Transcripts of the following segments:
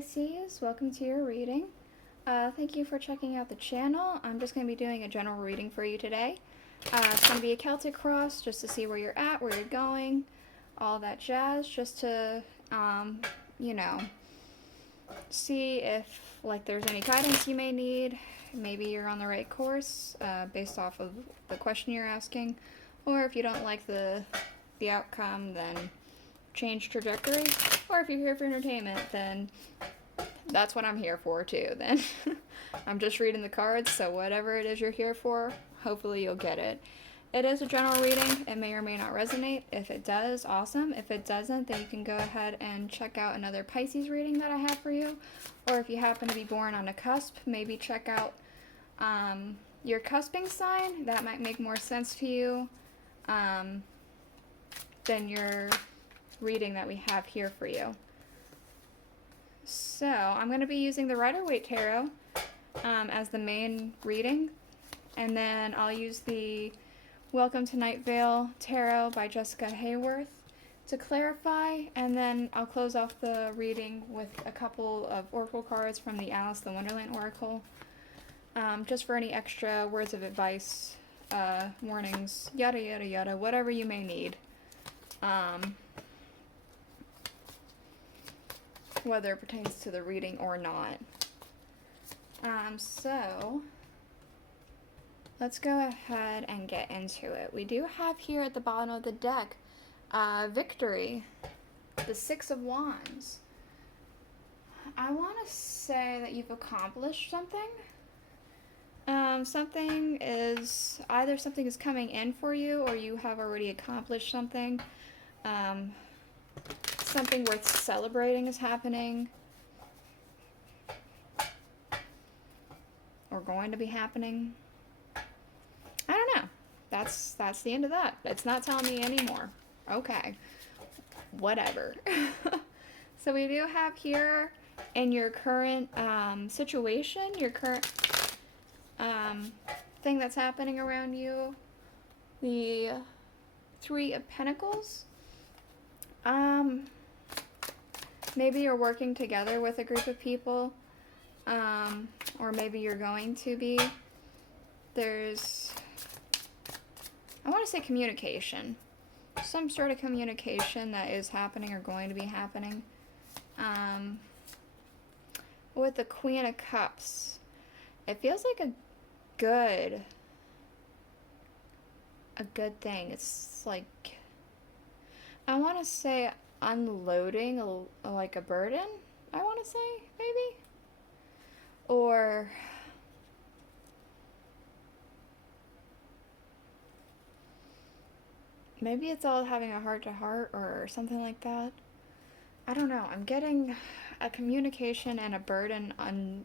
Pisces, welcome to your reading. Thank you for checking out the channel. I'm just going to be doing a general reading for you today. It's going to be a Celtic cross just to see where you're at, where you're going, all that jazz, just to, you know, see if there's any guidance you may need. Maybe you're on the right course based off of the question you're asking, or if you don't like the outcome, then change trajectory. Or if you're here for entertainment, then that's what I'm here for too. Then I'm just reading the cards, so whatever it is you're here for, hopefully you'll get it. It is a general reading. It may or may not resonate. If it does, awesome. If it doesn't, then you can go ahead and check out another Pisces reading that I have for you. Or if you happen to be born on a cusp, maybe check out your cusping sign. That might make more sense to you than your reading that we have here for you. So I'm going to be using the Rider-Waite tarot as the main reading, and then I'll use the Welcome to Night Vale tarot by Jessica Hayworth to clarify, and then I'll close off the reading with a couple of oracle cards from the Alice the Wonderland oracle, just for any extra words of advice, warnings, yada yada yada, whatever you may need. Whether it pertains to the reading or not. So let's go ahead and get into it. We do have here at the bottom of the deck, Victory, the Six of Wands. I want to say that you've accomplished something. Something is coming in for you, or you have already accomplished something. Something worth celebrating is happening, or going to be happening. I don't know. That's the end of that. It's not telling me anymore. Okay, whatever. So we do have here in your current situation, your current thing that's happening around you, the Three of Pentacles. Maybe you're working together with a group of people, or maybe you're going to be. I want to say communication. Some sort of communication that is happening or going to be happening. With the Queen of Cups, it feels like a good thing. It's like, I want to say unloading like a burden, I want to say, maybe. Or maybe it's all having a heart-to-heart or something like that. I don't know. I'm getting a communication and a burden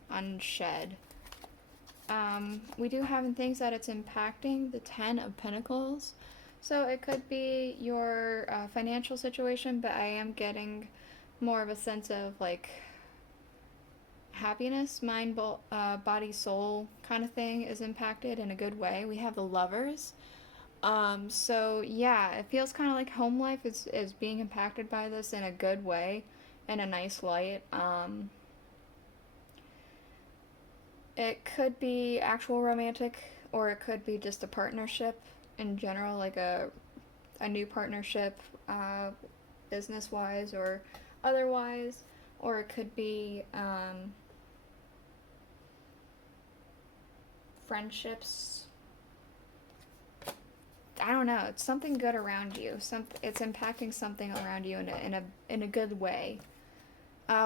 unshed. We do have things that it's impacting, the Ten of Pentacles. So it could be your financial situation, but I am getting more of a sense of like happiness, mind, body, soul kind of thing is impacted in a good way. We have the Lovers. So yeah, it feels kind of like home life is being impacted by this in a good way, in a nice light. It could be actual romantic, or it could be just a partnership in general, like a new partnership, business-wise or otherwise, or it could be friendships. I don't know. It's something good around you. It's impacting something around you in a good way.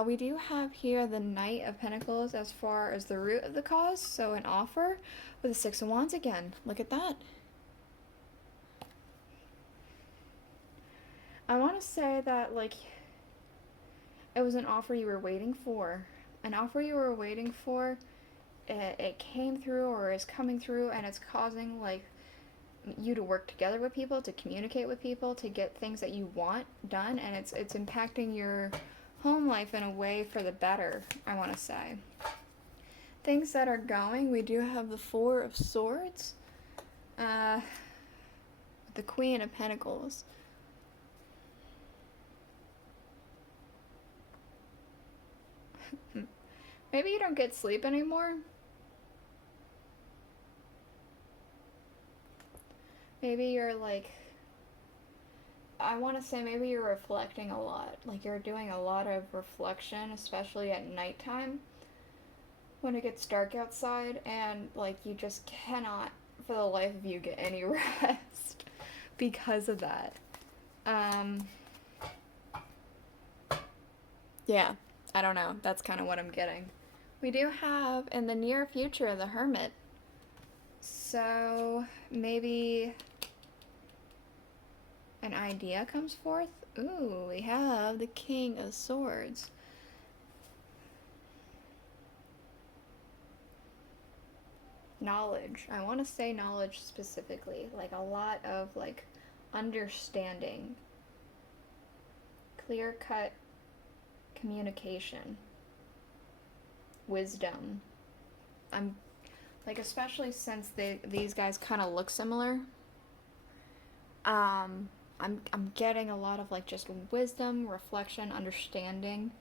We do have here the Knight of Pentacles as far as the root of the cause, so an offer with the Six of Wands again. Look at that. I want to say that, like, it was an offer you were waiting for. An offer you were waiting for, it came through or is coming through, and it's causing, like, you to work together with people, to communicate with people, to get things that you want done, and it's impacting your home life in a way for the better, I want to say. Things that are going, we do have the Four of Swords, the Queen of Pentacles. Maybe you don't get sleep anymore. Maybe you're like, I want to say maybe you're reflecting a lot. Like you're doing a lot of reflection, especially at nighttime when it gets dark outside, and like you just cannot for the life of you get any rest because of that. Yeah, I don't know. That's kind of what I'm getting. We do have in the near future the Hermit. So maybe an idea comes forth. Ooh, we have the King of Swords. Knowledge. I want to say knowledge specifically. Like a lot of like understanding. Clear-cut communication. Wisdom. I'm like, especially since these guys kind of look similar. I'm getting a lot of like just wisdom, reflection, understanding.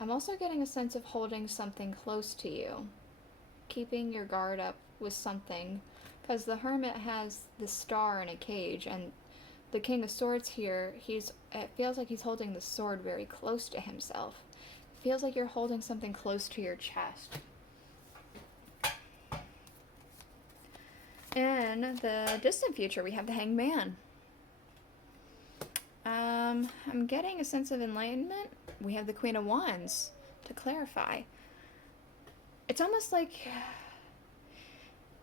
I'm also getting a sense of holding something close to you, keeping your guard up with something, because the Hermit has the star in a cage, and the King of Swords here, it feels like he's holding the sword very close to himself. It feels like you're holding something close to your chest. In the distant future, we have the Hangman. I'm getting a sense of enlightenment. We have the Queen of Wands, to clarify. It's almost like,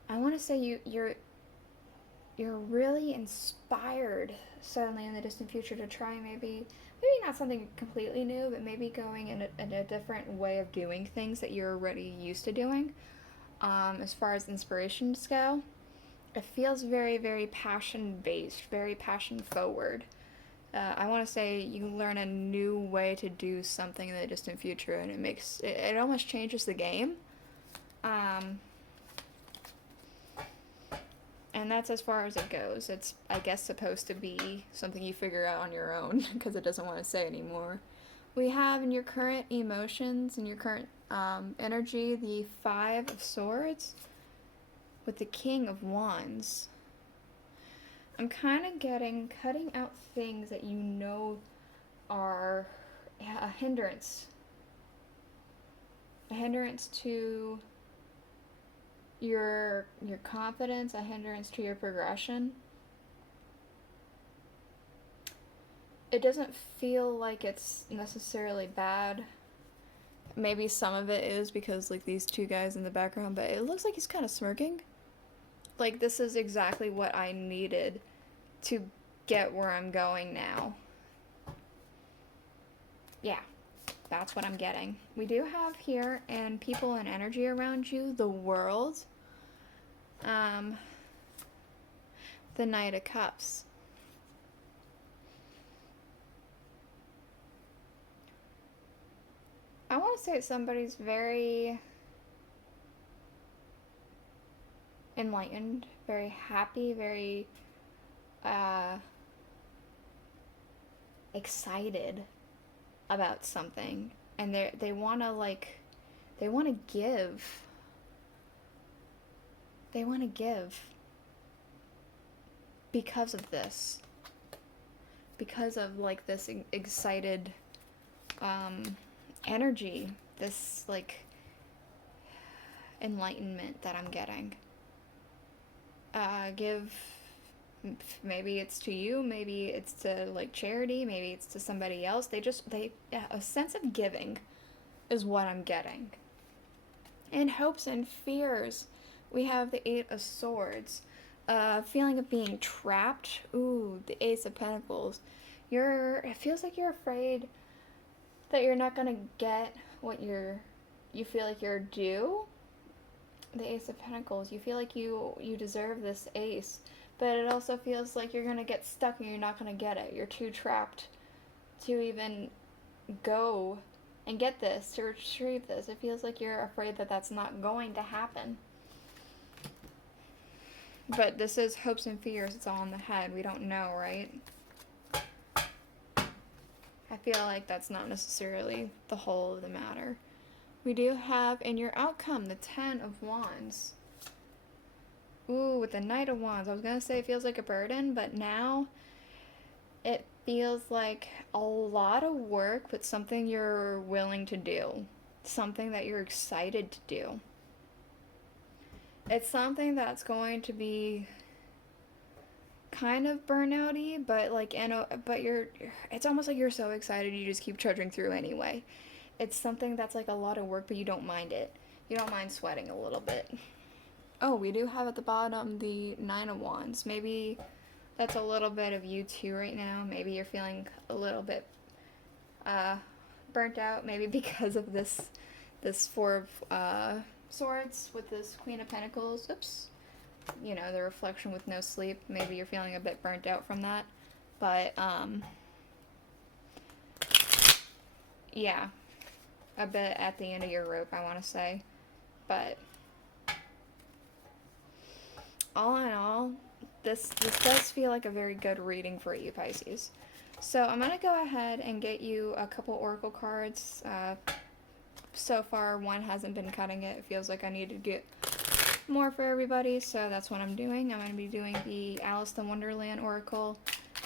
I want to say you're really inspired suddenly in the distant future to try maybe not something completely new, but maybe going in a different way of doing things that you're already used to doing. As far as inspirations go, it feels very, very passion-based, very passion-forward. I want to say you learn a new way to do something in the distant future, and it almost changes the game. And that's as far as it goes. It's, I guess, supposed to be something you figure out on your own, because it doesn't want to say anymore. We have in your current emotions, in your current energy, the Five of Swords with the King of Wands. I'm kind of getting cutting out things that you know are a hindrance. A hindrance to your confidence, a hindrance to your progression. It doesn't feel like it's necessarily bad. Maybe some of it is because like these two guys in the background, but it looks like he's kind of smirking. Like, this is exactly what I needed to get where I'm going now. Yeah, that's what I'm getting. We do have here, and people and energy around you, the World. The Knight of Cups. I want to say somebody's very enlightened, very happy, very excited about something, and they want to give because of this, because of like this excited energy, this like enlightenment that I'm getting. Give, maybe it's to you, maybe it's to like charity, maybe it's to somebody else. A sense of giving is what I'm getting. In hopes and fears, we have the Eight of Swords. Feeling of being trapped. Ooh, the Ace of Pentacles. It feels like you're afraid that you're not gonna get what you feel like you're due. The Ace of Pentacles, you feel like you deserve this ace, but it also feels like you're gonna get stuck and you're not gonna get it. You're too trapped to even go and get this, to retrieve this. It feels like you're afraid that that's not going to happen. But this is hopes and fears. It's all in the head. We don't know, right? I feel like that's not necessarily the whole of the matter. We do have in your outcome the 10 of Wands. Ooh, with the Knight of Wands. I was going to say it feels like a burden, but now it feels like a lot of work, but something you're willing to do. Something that you're excited to do. It's something that's going to be kind of burnouty, but like it's almost like you're so excited you just keep trudging through anyway. It's something that's like a lot of work, but you don't mind it. You don't mind sweating a little bit. Oh, we do have at the bottom the 9 of Wands. Maybe that's a little bit of you too right now. Maybe you're feeling a little bit burnt out, maybe because of this 4 of Swords with this Queen of Pentacles. Oops. You know, the reflection with no sleep. Maybe you're feeling a bit burnt out from that. But, yeah. A bit at the end of your rope, I want to say. But, all in all, this does feel like a very good reading for you, Pisces. So, I'm going to go ahead and get you a couple oracle cards. So far, one hasn't been cutting it. It feels like I need to get more for everybody, so that's what I'm doing. I'm going to be doing the Alice in Wonderland oracle,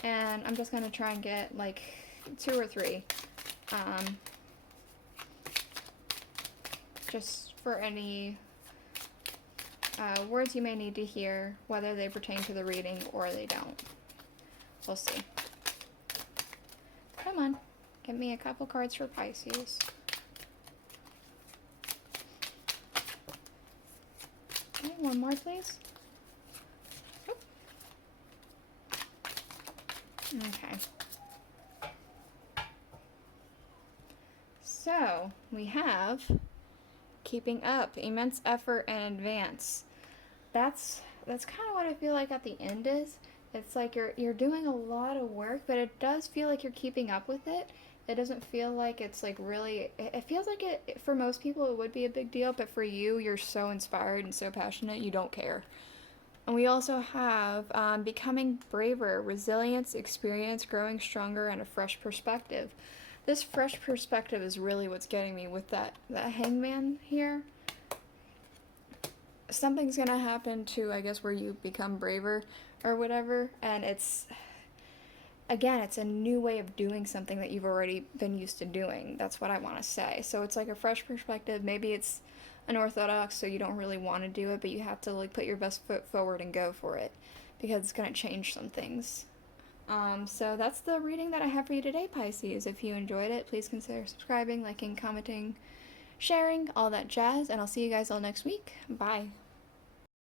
and I'm just going to try and get like 2 or 3. Just for any words you may need to hear, whether they pertain to the reading or they don't. We'll see. Come on, give me a couple cards for Pisces. Okay, one more, please. Oh. Okay. So, we have keeping up, immense effort and advance. That's kind of what I feel like at the end is. It's like you're doing a lot of work, but it does feel like you're keeping up with it. It doesn't feel like it's like really, it feels like it, for most people it would be a big deal, but for you, you're so inspired and so passionate, you don't care. And we also have becoming braver, resilience, experience, growing stronger, and a fresh perspective. This fresh perspective is really what's getting me with that hangman here. Something's gonna happen to, I guess, where you become braver or whatever, and it's a new way of doing something that you've already been used to doing. That's what I want to say. So it's like a fresh perspective. Maybe it's unorthodox, so you don't really want to do it, but you have to like put your best foot forward and go for it, because it's going to change some things. So that's the reading that I have for you today, Pisces. If you enjoyed it, please consider subscribing, liking, commenting, sharing, all that jazz, and I'll see you guys all next week. Bye.